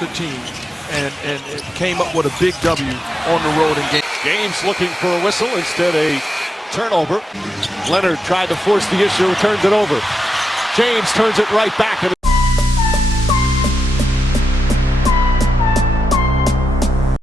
the team and it came up with a big W on the road in game. James looking for a whistle, instead a turnover. Leonard tried to force the issue, turns it over. James turns it right back.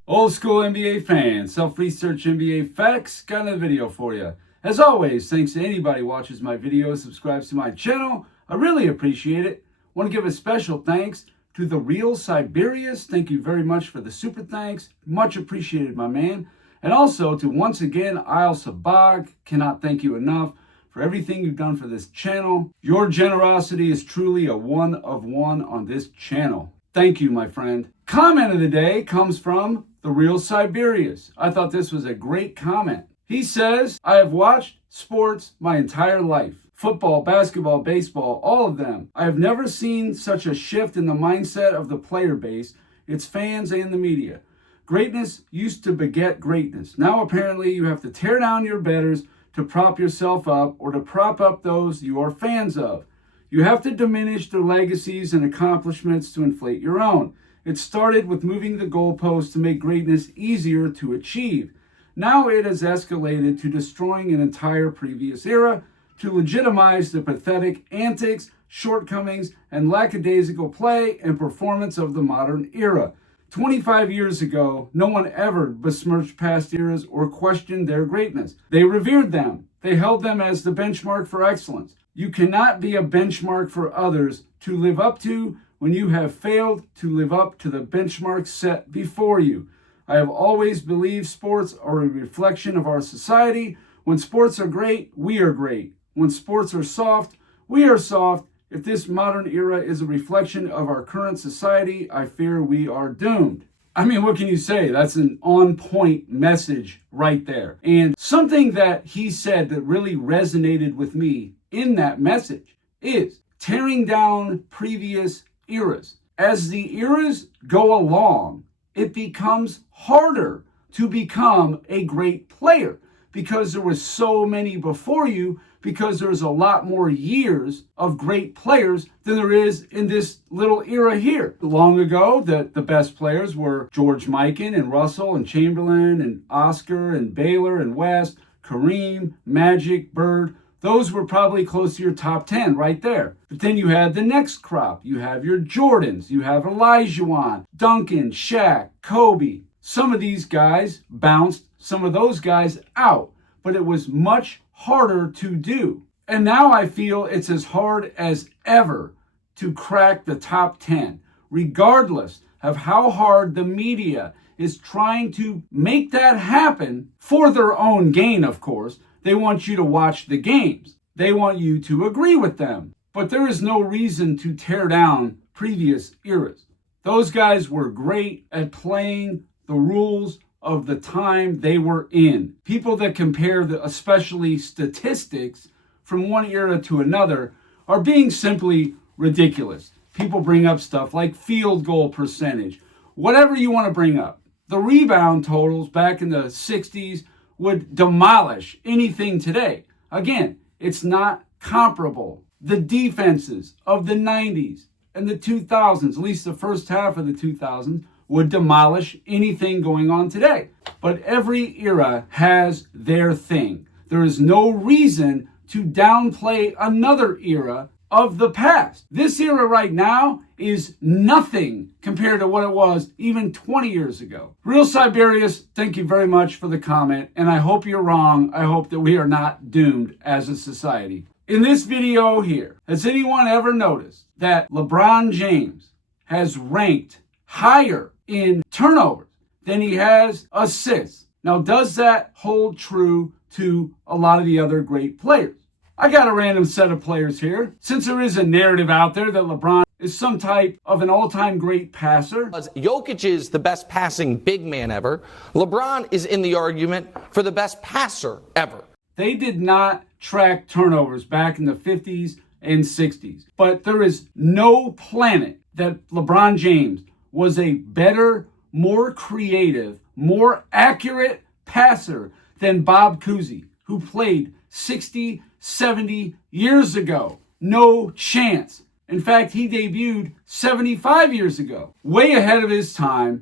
Old school NBA fans, self-research NBA facts, got another video for you. As always, thanks to anybody who watches my videos, subscribes to my channel. I really appreciate it. Want to give a special thanks to the real Siberius. Thank you very much for the super thanks. Much appreciated, my man. And also to, once again, Isle Sabag. Cannot thank you enough for everything you've done for this channel. Your generosity is truly a one of one on this channel. Thank you, my friend. Comment of the day comes from the real Siberius. I thought this was a great comment. He says, I have watched sports my entire life. Football, basketball, baseball, all of them. I have never seen such a shift in the mindset of the player base, its fans, and the media. Greatness used to beget greatness. Now apparently you have to tear down your betters to prop yourself up or to prop up those you are fans of. You have to diminish their legacies and accomplishments to inflate your own. It started with moving the goalposts to make greatness easier to achieve. Now it has escalated to destroying an entire previous era to legitimize the pathetic antics, shortcomings, and lackadaisical play and performance of the modern era. 25 years ago, no one ever besmirched past eras or questioned their greatness. They revered them. They held them as the benchmark for excellence. You cannot be a benchmark for others to live up to when you have failed to live up to the benchmark set before you. I have always believed sports are a reflection of our society. When sports are great, we are great. When sports are soft, we are soft. If this modern era is a reflection of our current society, I fear we are doomed. I mean, what can you say? That's an on-point message right there. And something that he said that really resonated with me in that message is tearing down previous eras. As the eras go along, it becomes harder to become a great player because there were so many before you, because there's a lot more years of great players than there is in this little era here. Long ago, the best players were George Mikan and Russell and Chamberlain and Oscar and Baylor and West, Kareem, Magic, Bird. Those were probably close to your top 10 right there. But then you had the next crop. You have your Jordans. You have Olajuwon, Duncan, Shaq, Kobe. Some of these guys bounced some of those guys out, but it was much harder to do. And now I feel it's as hard as ever to crack the top 10, regardless of how hard the media is trying to make that happen for their own gain, of course. They want you to watch the games. They want you to agree with them. But there is no reason to tear down previous eras. Those guys were great at playing the rules of the time they were in. People that compare especially statistics from one era to another are being simply ridiculous. People bring up stuff like field goal percentage, whatever you want to bring up. The rebound totals back in the 60s would demolish anything today. Again, it's not comparable. The defenses of the 90s and the 2000s, at least the first half of the 2000s, would demolish anything going on today. But every era has their thing. There is no reason to downplay another era of the past. This era right now is nothing compared to what it was even 20 years ago. Real Siberius, thank you very much for the comment, and I hope you're wrong. I hope that we are not doomed as a society. In this video here, has anyone ever noticed that LeBron James has ranked higher in turnovers than he has assists? Now, does that hold true to a lot of the other great players? I got a random set of players here. Since there is a narrative out there that LeBron is some type of an all-time great passer. Jokic is the best passing big man ever. LeBron is in the argument for the best passer ever. They did not track turnovers back in the 50s and 60s. But there is no planet that LeBron James was a better, more creative, more accurate passer than Bob Cousy, who played 60, 70 years ago. No chance. In fact, he debuted 75 years ago, way ahead of his time.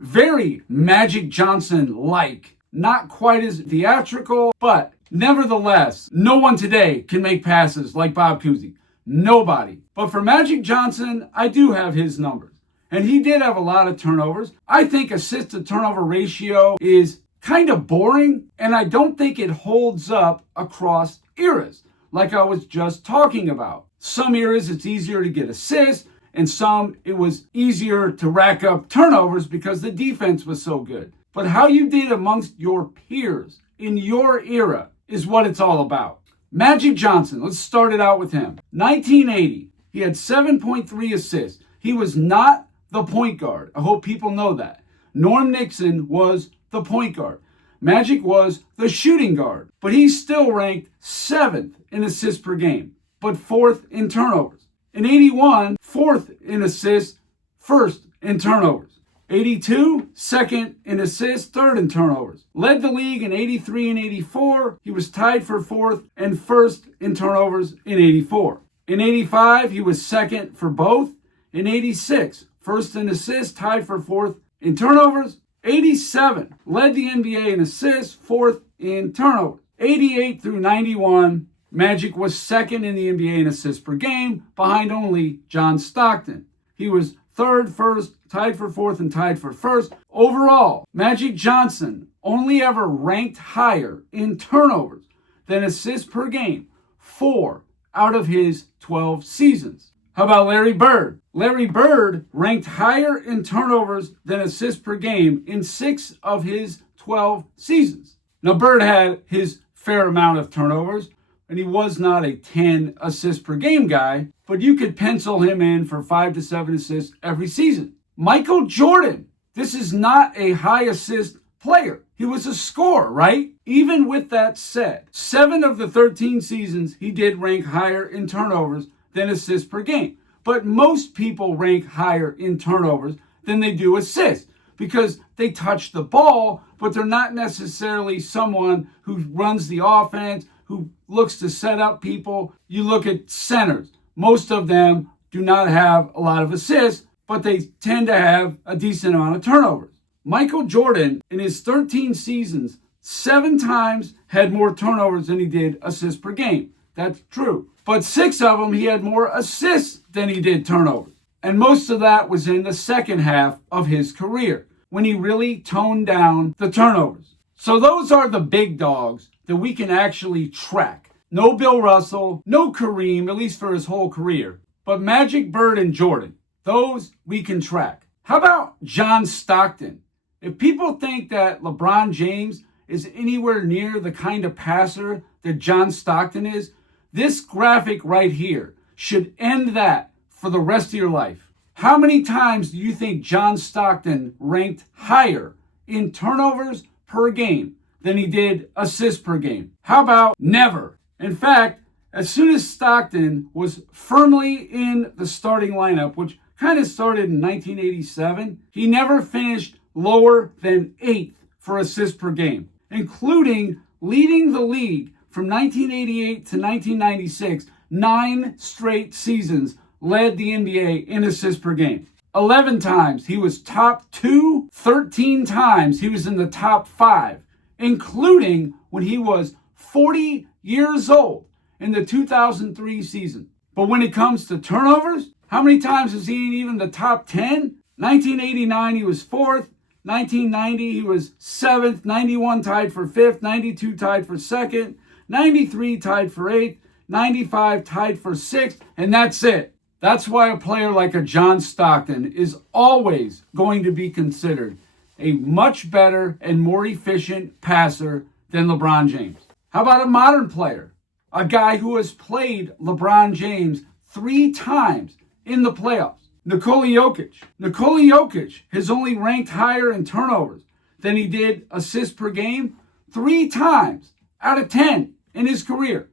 Very Magic Johnson-like. Not quite as theatrical, but nevertheless, no one today can make passes like Bob Cousy. Nobody. But for Magic Johnson, I do have his numbers. And he did have a lot of turnovers. I think assist to turnover ratio is kind of boring, and I don't think it holds up across eras, like I was just talking about. Some eras it's easier to get assists, and some it was easier to rack up turnovers because the defense was so good. But how you did amongst your peers in your era is what it's all about. Magic Johnson, let's start it out with him. 1980, he had 7.3 assists. He was not the point guard. I hope people know that. Norm Nixon was the point guard. Magic was the shooting guard, but he still ranked 7th in assists per game, but 4th in turnovers. In 81, 4th in assists, 1st in turnovers. 82, 2nd in assists, 3rd in turnovers. Led the league in 83 and 84. He was tied for 4th and 1st in turnovers in 84. In 85, he was 2nd for both. In 86, 1st in assists, tied for 4th in turnovers. 87, led the NBA in assists, 4th in turnovers. 88 through 91, Magic was 2nd in the NBA in assists per game, behind only John Stockton. He was 3rd, 1st, tied for 4th, and tied for 1st. Overall, Magic Johnson only ever ranked higher in turnovers than assists per game 4 out of his 12 seasons. How about Larry Bird? Larry Bird ranked higher in turnovers than assists per game in 6 of his 12 seasons. Now, Bird had his fair amount of turnovers, and he was not a 10 assists per game guy, but you could pencil him in for 5 to 7 assists every season. Michael Jordan, this is not a high assist player. He was a scorer, right? Even with that said, 7 of the 13 seasons he did rank higher in turnovers than assists per game. But most people rank higher in turnovers than they do assists because they touch the ball, but they're not necessarily someone who runs the offense, who looks to set up people. You look at centers. Most of them do not have a lot of assists, but they tend to have a decent amount of turnovers. Michael Jordan, in his 13 seasons, 7 times had more turnovers than he did assists per game. That's true. But 6 of them, he had more assists than he did turnovers. And most of that was in the second half of his career, when he really toned down the turnovers. So those are the big dogs that we can actually track. No Bill Russell, no Kareem, at least for his whole career. But Magic, Bird, and Jordan, those we can track. How about John Stockton? If people think that LeBron James is anywhere near the kind of passer that John Stockton is, this graphic right here should end that for the rest of your life. How many times do you think John Stockton ranked higher in turnovers per game than he did assists per game? How about never? In fact, as soon as Stockton was firmly in the starting lineup, which kind of started in 1987, he never finished lower than 8th for assists per game, including leading the league from 1988 to 1996, 9 straight seasons led the NBA in assists per game. 11 times he was top 2, 13 times he was in the top 5, including when he was 40 years old in the 2003 season. But when it comes to turnovers, how many times was he in even the top 10? 1989 he was 4th, 1990 he was 7th, 91 tied for 5th, 92 tied for 2nd, 93 tied for 8th, 95 tied for 6th, and that's it. That's why a player like a John Stockton is always going to be considered a much better and more efficient passer than LeBron James. How about a modern player? A guy who has played LeBron James 3 times in the playoffs. Nikola Jokic. Nikola Jokic has only ranked higher in turnovers than he did assists per game 3 times out of 10 in his career.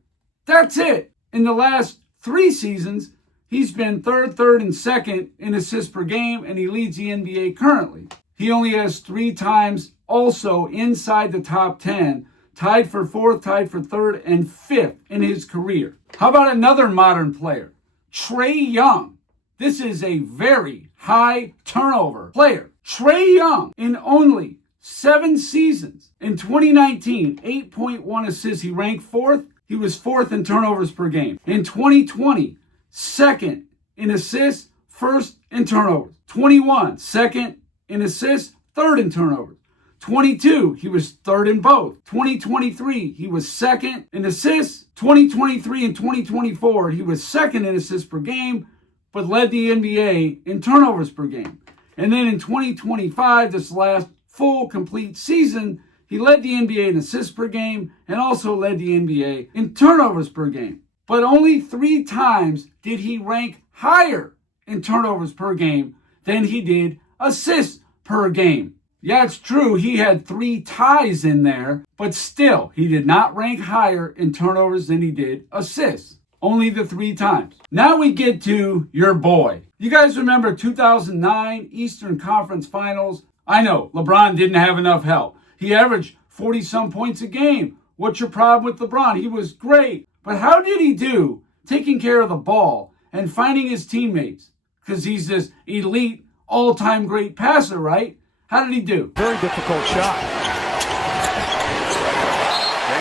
That's it. In the last 3 seasons, he's been 3rd, and 2nd in assists per game, and he leads the NBA currently. He only has 3 times also inside the top 10 tied for fourth, tied for third, and fifth in his career. How about another modern player? Trae Young. This is a very high turnover player. Trae Young, in only 7 seasons, in 2019, 8.1 assists. He ranked fourth. He was fourth in turnovers per game. In 2020, second in assists, first in turnovers. 21, second in assists, third in turnovers. 22, he was third in both. 2023, he was second in assists. 2023 and 2024, he was second in assists per game, but led the NBA in turnovers per game. And then in 2025, this last full complete season, he led the NBA in assists per game and also led the NBA in turnovers per game. But only 3 times did he rank higher in turnovers per game than he did assists per game. Yeah, it's true, he had 3 ties in there, but still, he did not rank higher in turnovers than he did assists. Only the 3 times. Now we get to your boy. You guys remember 2009 Eastern Conference Finals? I know, LeBron didn't have enough help. He averaged 40-some points a game. What's your problem with LeBron? He was great. But how did he do taking care of the ball and finding his teammates? Because he's this elite, all-time great passer, right? How did he do? Very difficult shot.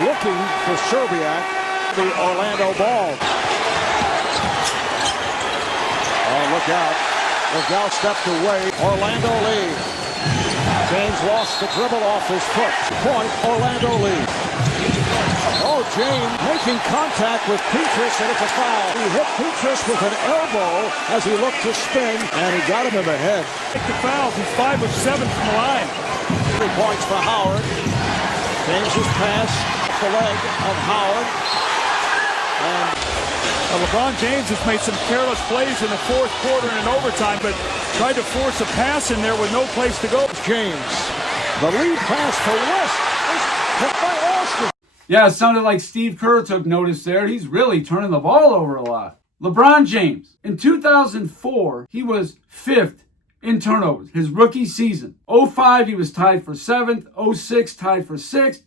Looking for Serbiak, the Orlando ball. Oh, look out. Look stepped away. Orlando leads. James lost the dribble off his foot. Point, Orlando leads. Oh, James making contact with Petrus, and it's a foul. He hit Petrus with an elbow as he looked to spin, and he got him in the head. Take the fouls. He's 5 of 7 from the line. 3 points for Howard. James's pass off the leg of Howard. And LeBron James has made some careless plays in the fourth quarter and in overtime, but tried to force a pass in there with no place to go. James, the lead pass for West is hit by Austin. Yeah, it sounded like Steve Kerr took notice there. He's really turning the ball over a lot. LeBron James, in 2004, he was 5th in turnovers, his rookie season. 05, he was tied for 7th. 06, tied for 6th.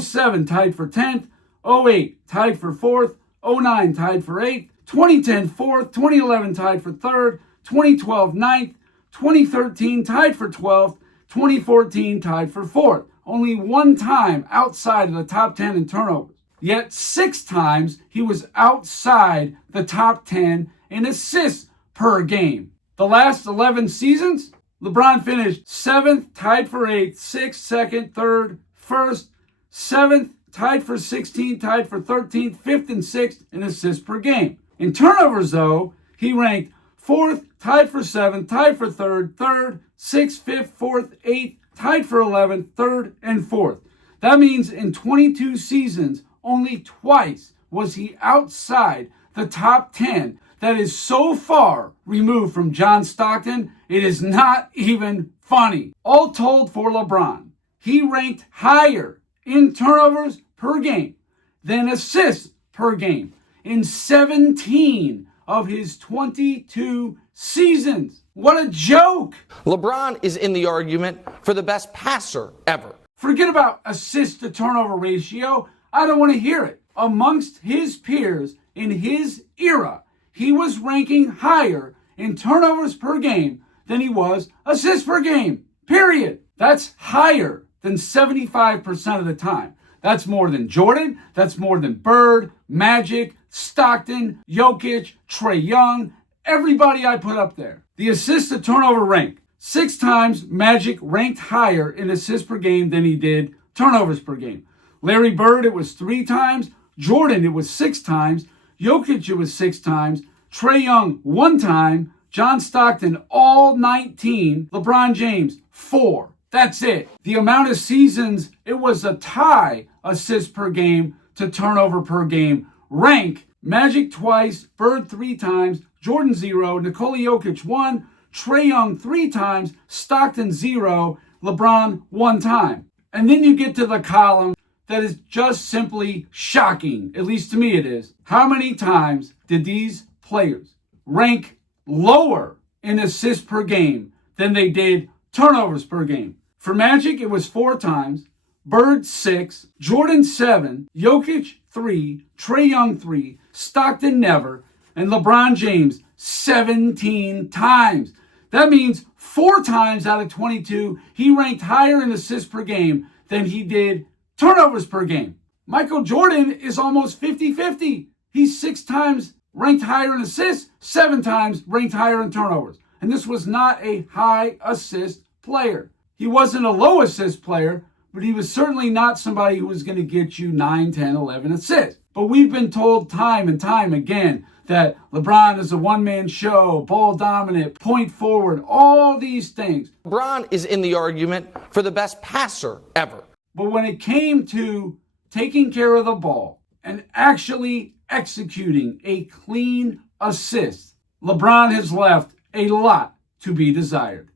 07, tied for 10th. 08, tied for 4th. 09, tied for 8th. 2010, 4th. 2011, tied for 3rd. 2012, 9th. 2013, tied for 12th. 2014, tied for 4th. Only 1 time outside of the top 10 in turnovers. Yet 6 times he was outside the top 10 in assists per game. The last 11 seasons, LeBron finished 7th, tied for 8th, 6th, 2nd, 3rd, 1st, 7th, tied for 16th, tied for 13th, 5th, and 6th in assists per game. In turnovers, though, he ranked 4th, tied for 7th, tied for 3rd, 3rd, 6th, 5th, 4th, 8th, tied for 11th, 3rd, and 4th. That means in 22 seasons, only twice was he outside the top 10. That is so far removed from John Stockton, it is not even funny. All told for LeBron, he ranked higher in turnovers per game than assists per game in 17 of his 22 seasons. What a joke! LeBron is in the argument for the best passer ever. Forget about assist to turnover ratio. I don't want to hear it. Amongst his peers in his era, he was ranking higher in turnovers per game than he was assists per game. Period. That's higher than 75% of the time. That's more than Jordan. That's more than Bird, Magic, Stockton, Jokic, Trae Young, everybody I put up there. The assist to turnover rank. 6 times Magic ranked higher in assists per game than he did turnovers per game. Larry Bird, it was 3 times. Jordan, it was 6 times. Jokic, it was 6 times. Trae Young, 1 time. John Stockton, all 19. LeBron James, 4. That's it. The amount of seasons, it was a tie assists per game to turnover per game rank. Magic twice, Bird 3 times, Jordan 0, Nikola Jokic 1, Trae Young 3 times, Stockton 0, LeBron 1 time. And then you get to the column that is just simply shocking, at least to me it is. How many times did these players rank lower in assists per game than they did turnovers per game? For Magic, it was 4 times. Bird 6, Jordan 7, Jokic 3, Trae Young 3, Stockton never, and LeBron James 17 times. That means 4 times out of 22, he ranked higher in assists per game than he did turnovers per game. Michael Jordan is almost 50-50. He's 6 times ranked higher in assists, 7 times ranked higher in turnovers. And this was not a high assist player. He wasn't a low assist player, but he was certainly not somebody who was going to get you 9, 10, 11 assists. But we've been told time and time again that LeBron is a one-man show, ball dominant, point forward, all these things. LeBron is in the argument for the best passer ever. But when it came to taking care of the ball and actually executing a clean assist, LeBron has left a lot to be desired.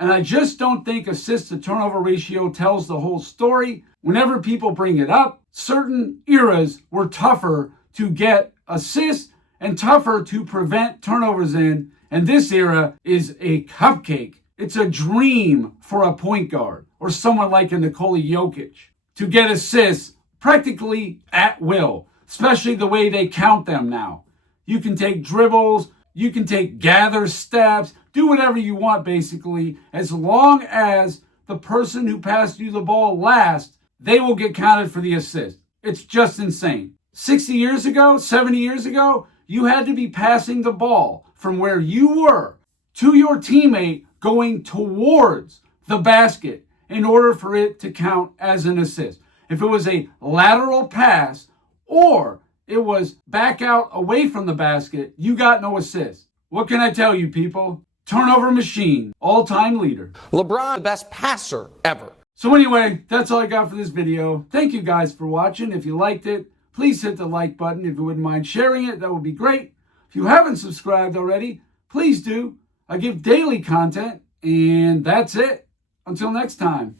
And I just don't think assist to turnover ratio tells the whole story. Whenever people bring it up, certain eras were tougher to get assists and tougher to prevent turnovers in. And this era is a cupcake. It's a dream for a point guard or someone like a Nikola Jokic to get assists practically at will, especially the way they count them now. You can take dribbles, you can take gather steps, do whatever you want basically, as long as the person who passed you the ball last, they will get counted for the assist. It's just insane. 60 years ago, 70 years ago, you had to be passing the ball from where you were to your teammate going towards the basket in order for it to count as an assist. If it was a lateral pass or it was back out away from the basket, you got no assist. What can I tell you, people? Turnover machine, all-time leader. LeBron, the best passer ever. So anyway, that's all I got for this video. Thank you guys for watching. If you liked it, please hit the like button. If you wouldn't mind sharing it, that would be great. If you haven't subscribed already, please do. I give daily content, and that's it. Until next time.